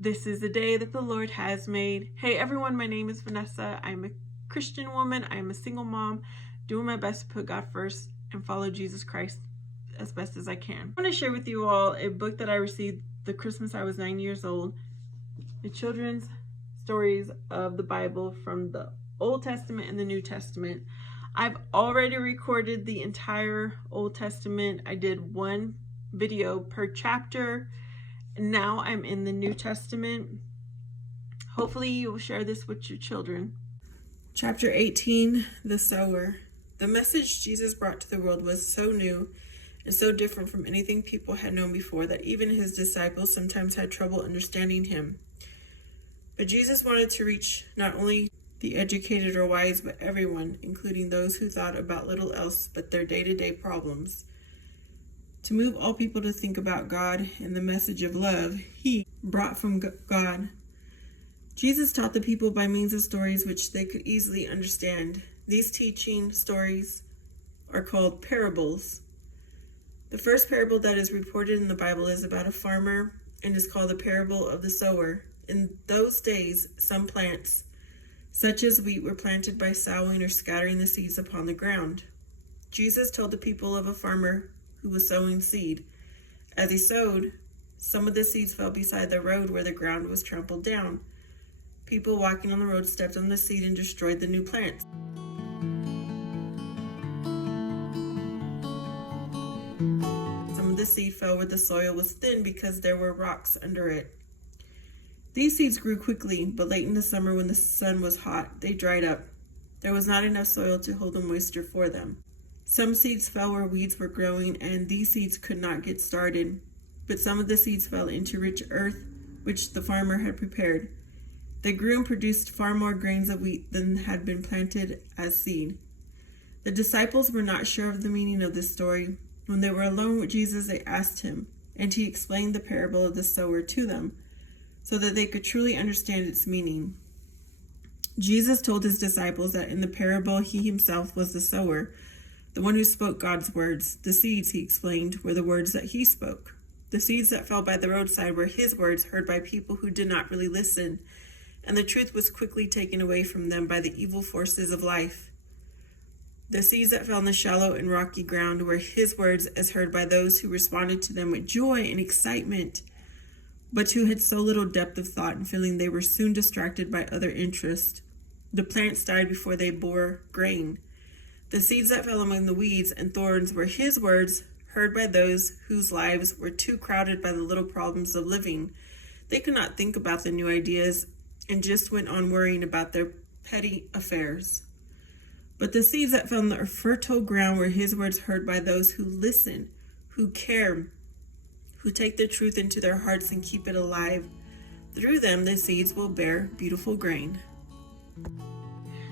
This is the day that the Lord has made. Hey everyone, my name is Vanessa. I'm a Christian woman. I'm a single mom, doing my best to put God first and follow Jesus Christ as best as I can. I want to share with you all a book that I received the Christmas I was 9 years old. The children's stories of the Bible from the Old Testament and the New Testament. I've already recorded the entire Old Testament. I did one video per chapter. Now I'm in the New Testament. Hopefully you will share this with your children. Chapter 18, The Sower. The message Jesus brought to the world was so new and so different from anything people had known before that even his disciples sometimes had trouble understanding him. But Jesus wanted to reach not only the educated or wise, but everyone, including those who thought about little else but their day-to-day problems. To move all people to think about God and the message of love he brought from God. Jesus taught the people by means of stories which they could easily understand. These teaching stories are called parables. The first parable that is reported in the Bible is about a farmer and is called the parable of the sower. In those days, some plants, such as wheat, were planted by sowing or scattering the seeds upon the ground. Jesus told the people of a farmer who was sowing seed. As he sowed, some of the seeds fell beside the road where the ground was trampled down. People walking on the road stepped on the seed and destroyed the new plants. Some of the seed fell where the soil was thin because there were rocks under it. These seeds grew quickly, but late in the summer when the sun was hot, they dried up. There was not enough soil to hold the moisture for them. Some seeds fell where weeds were growing, and these seeds could not get started. But some of the seeds fell into rich earth, which the farmer had prepared. They grew and produced far more grains of wheat than had been planted as seed. The disciples were not sure of the meaning of this story. When they were alone with Jesus, they asked him, and he explained the parable of the sower to them, so that they could truly understand its meaning. Jesus told his disciples that in the parable he himself was the sower, the one who spoke God's words. The seeds, he explained, were the words that he spoke. The seeds that fell by the roadside were his words heard by people who did not really listen, and the truth was quickly taken away from them by the evil forces of life. The seeds that fell in the shallow and rocky ground were his words as heard by those who responded to them with joy and excitement, but who had so little depth of thought and feeling they were soon distracted by other interests. The plants died before they bore grain. The seeds that fell among the weeds and thorns were his words heard by those whose lives were too crowded by the little problems of living. They could not think about the new ideas and just went on worrying about their petty affairs. But the seeds that fell in the fertile ground were his words heard by those who listen, who care, who take the truth into their hearts and keep it alive. Through them, the seeds will bear beautiful grain.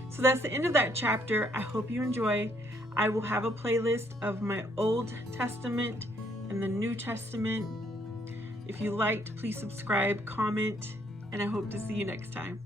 So that's the end of that chapter. I hope you enjoy. I will have a playlist of my Old Testament and the New Testament. If you liked, please subscribe, comment, and I hope to see you next time.